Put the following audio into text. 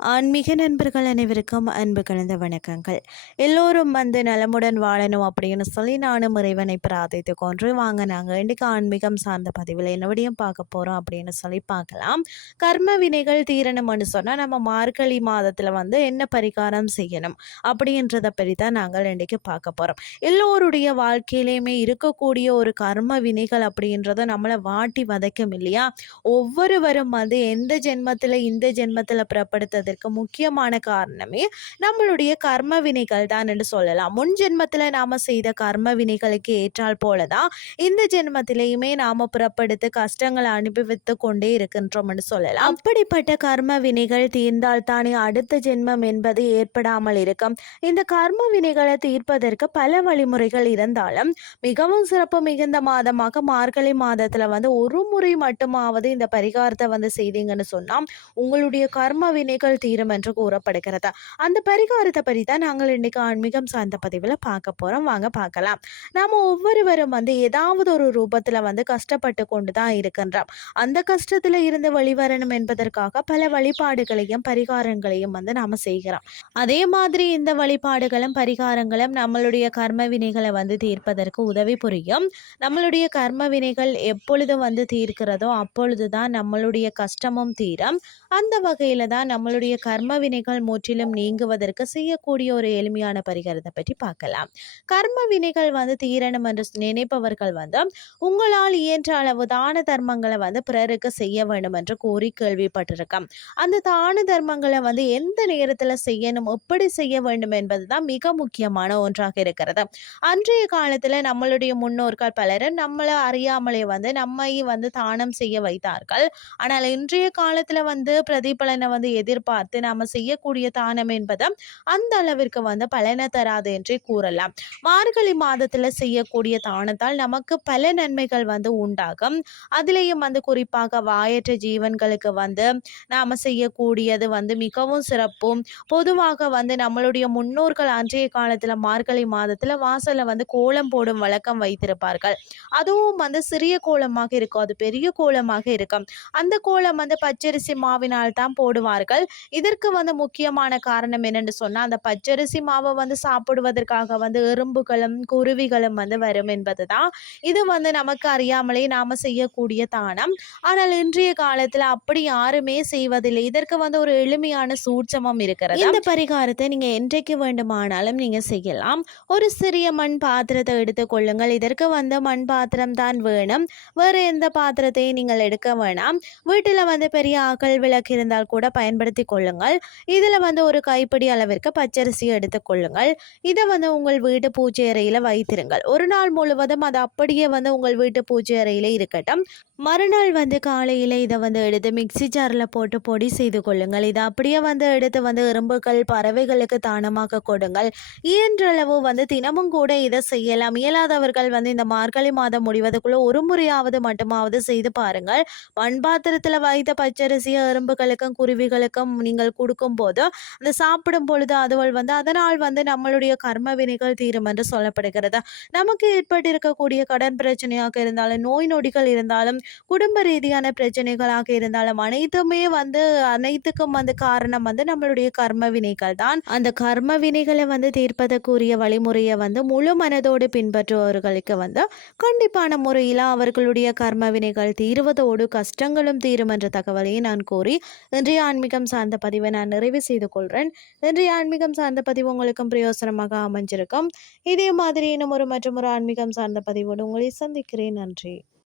ஆன்மீக நண்பர்கள் அனைவருக்கும் அன்பு கலந்த வணக்கங்கள். எல்லோரும் வந்து நலமுடன் வாழணும் அப்படின்னு சொல்லி நானும் இறைவனை பிரார்த்தித்து கொன்று வாங்க. நாங்கள் இன்றைக்கு ஆன்மீகம் சார்ந்த பதிவில் என்னபடியும் பார்க்க போகிறோம் அப்படின்னு சொல்லி பார்க்கலாம். கர்ம வினைகள் தீரணும்னு சொன்னால் நம்ம மார்கழி மாதத்தில் வந்து என்ன பரிகாரம் செய்யணும் அப்படின்றத பற்றி தான் நாங்கள் இன்றைக்கு பார்க்க போகிறோம் எல்லோருடைய வாழ்க்கையிலையுமே இருக்கக்கூடிய ஒரு கர்ம வினைகள் அப்படின்றத நம்மளை வாட்டி வதைக்கும் இல்லையா? ஒவ்வொருவரும் வந்து எந்த ஜென்மத்தில் இந்த ஜென்மத்தில் பிறப்படுத்தது அதற்கு முக்கியமான காரணமே நம்மளுடைய கர்ம வினைகள் தான் என்று சொல்லலாம். முன் ஜென்மத்தில் நாம் செய்த கர்ம வினைகளுக்கு ஏற்றால் போல தான் இந்த ஜென்மத்திலேயுமே நாம் புறப்படுத்து கஷ்டங்களை அனுபவித்து கொண்டே இருக்கின்றோம் என்று சொல்லலாம். அப்படிப்பட்ட கர்ம வினைகள் தீர்ந்தால் தானே அடுத்த ஜென்மம் என்பது ஏற்படாமல் இருக்கும். இந்த கர்ம வினைகளை தீர்ப்பதற்கு பல வழிமுறைகள் இருந்தாலும் மிகவும் சிறப்பு மிகுந்த மாதமாக மார்கழி மாதத்தில் வந்து ஒரு முறை மட்டுமாவது இந்த பரிகாரத்தை வந்து செய்தீங்கன்னு சொன்னால் உங்களுடைய கர்ம வினைகள் தீரும் என்று கூறப்படுகிறது. அந்த பரிகாரத்தை பற்றி தான் நாங்கள் இன்றைக்கு ஆன்மீகம் சார்ந்த பதிவில் பார்க்க போகிறோம் வாங்க பார்க்கலாம். நாம் ஒவ்வொருவரும் வந்து ஏதாவது ஒரு ரூபத்தில் வந்து கஷ்டப்பட்டு கொண்டு தான் இருக்கின்றோம். அந்த கஷ்டத்தில் இருந்து வெளிவரணும் என்பதற்காக பல வழிபாடுகளையும் பரிகாரங்களையும் வந்து நாம் செய்கிறோம். அதே மாதிரி இந்த வழிபாடுகளும் பரிகாரங்களும் நம்மளுடைய கர்ம வினைகளை வந்து தீர்ப்பதற்கு உதவி புரியும். நம்மளுடைய கர்ம வினைகள் எப்பொழுது வந்து தீர்க்கிறதோ அப்பொழுது தான் நம்மளுடைய கஷ்டமும் தீரும். அந்த வகையில் தான் நம்மளுடைய நம்முடைய கர்ம வினைகள் முற்றிலும் நீங்குவதற்கு செய்யக்கூடிய ஒரு எளிமையான பரிகாரத்தை பற்றி பார்க்கலாம். கர்ம வினைகள் வந்து தீரணும் என்று நினைப்பவர்கள் வந்து உங்களால் இயன்ற அளவு தான தர்மங்களை வந்து பிறருக்கு செய்ய வேண்டும் என்று கூறி கேள்விப்பட்டிருக்கோம். அந்த தான தர்மங்களை வந்து எந்த நேரத்தில் செய்யணும் எப்படி செய்ய வேண்டும் என்பது தான் மிக முக்கியமான ஒன்றாக இருக்கிறது. அன்றைய காலத்தில் நம்மளுடைய முன்னோர்கள் பலரும் நம்மளை அறியாமலே வந்து நம்மை வந்து தானம் செய்ய வைத்தார்கள். ஆனால் இன்றைய காலத்தில் வந்து பிரதிபலனை வந்து எதிர்பார்த்து பார்த்து நாம செய்யக்கூடிய தானம் என்பது அந்த அளவிற்கு வந்து பலனை தராது என்றே கூறலாம். மார்கழி மாதத்துல செய்யக்கூடிய தானத்தால் நமக்கு பல நன்மைகள் வந்து உண்டாகும். அதுலேயும் வந்து குறிப்பாக வாயற்ற ஜீவன்களுக்கு வந்து நாம செய்யக்கூடியது வந்து மிகவும் சிறப்பும் பொதுவாக வந்து நம்மளுடைய முன்னோர்கள் அன்றைய காலத்துல மார்கழி மாதத்துல வாசல்ல வந்து கோலம் போடும் வழக்கம் வைத்திருப்பார்கள். அதுவும் வந்து சிறிய கோலமாக இருக்கும். அது பெரிய கோலமாக இருக்கும். அந்த கோலம் வந்து பச்சரிசி மாவினால் தான் போடுவார்கள். இதற்கு வந்து முக்கியமான காரணம் என்னென்னு சொன்னால் அந்த பச்சரிசி மாவை வந்து சாப்பிடுவதற்காக வந்து எறும்புகளும் குருவிகளும் வந்து வரும் என்பது தான் இது வந்து நமக்கு அறியாமலே நாம் செய்யக்கூடிய தானம். ஆனால் இன்றைய காலத்தில் அப்படி யாருமே செய்வதில்லை. இதற்கு வந்து ஒரு எளிமையான சூட்சமம் இருக்கிறது இந்த பரிகாரத்தை நீங்கள் என்றைக்கு வேண்டுமானாலும் நீங்கள் செய்யலாம். ஒரு சிறிய மண் பாத்திரத்தை எடுத்துக்கொள்ளுங்கள் இதற்கு வந்து மண் பாத்திரம் தான் வேணும். வேறு எந்த பாத்திரத்தையும் நீங்கள் எடுக்க வேணாம். வீட்டில் வந்து பெரிய ஆக்கள் விளக்கு இருந்தால் கூட பயன்படுத்தி கொள்ளுங்கள் இதில் வந்து ஒரு கைப்பிடி அளவிற்கு பச்சரிசி எடுத்துக்கொள்ளுங்கள். இதை வந்து உங்கள் வீட்டு பூஜை அறையில் வைத்திருங்கள். ஒரு நாள் முழுவதும் அது அப்படியே வந்து உங்கள் வீட்டு பூஜை அறையில் இருக்கட்டும். மறுநாள் வந்து காலையில் இதை வந்து எடுத்து மிக்சி ஜாரில் போட்டு பொடி செய்து கொள்ளுங்கள். இதை அப்படியே வந்து எடுத்து வந்து எறும்புகள் பறவைகளுக்கு தானமாக கொடுங்கள். இயன்றளவு வந்து தினமும் கூட இதை செய்யலாம். இயலாதவர்கள் வந்து இந்த மார்கழி மாதம் முடிவதற்குள்ள ஒரு முறையாவது மட்டுமாவது செய்து பாருங்கள். மண் பாத்திரத்தில் வைத்த பச்சரிசியை எறும்புகளுக்கும் குருவிகளுக்கும் நீங்கள் கொடுக்கும்போது அந்த சாப்பிடும் பொழுது அதுவள் வந்து அதனால் வந்து நம்மளுடைய கர்ம வினைகள் தீரும் என்று சொல்லப்படுகிறது. நமக்கு ஏற்பட்டிருக்கக்கூடிய கடன் பிரச்சனையாக இருந்தாலும் நோய் நொடிகள் இருந்தாலும் குடும்ப ரீதியான பிரச்சனைகளாக இருந்தாலும் அனைத்துமே வந்து அனைத்துக்கும் வந்து காரணம் வந்து நம்மளுடைய கர்ம வினைகள் தான். அந்த கர்ம வினைகளை வந்து தீர்ப்பதற்குரிய வழிமுறையை வந்து முழு மனதோடு பின்பற்றுபவர்களுக்கு வந்து கண்டிப்பான முறையில் அவர்களுடைய கர்ம வினைகள் தீர்வதோடு கஷ்டங்களும் தீரும் என்ற தகவலையும் நான் கூறி இன்றைய ஆன்மீகம் சார்ந்த பதிவை நான் நிறைவு செய்து கொள்கிறேன் இன்றைய ஆன்மீகம் சார்ந்த பதிவு உங்களுக்கும் பிரயோசனமாக அமைஞ்சிருக்கும். இதே மாதிரி இன்னும் ஒரு மற்றும் ஒரு ஆன்மீகம் சார்ந்த பதிவோடு உங்களை சந்திக்கிறேன். நன்றி.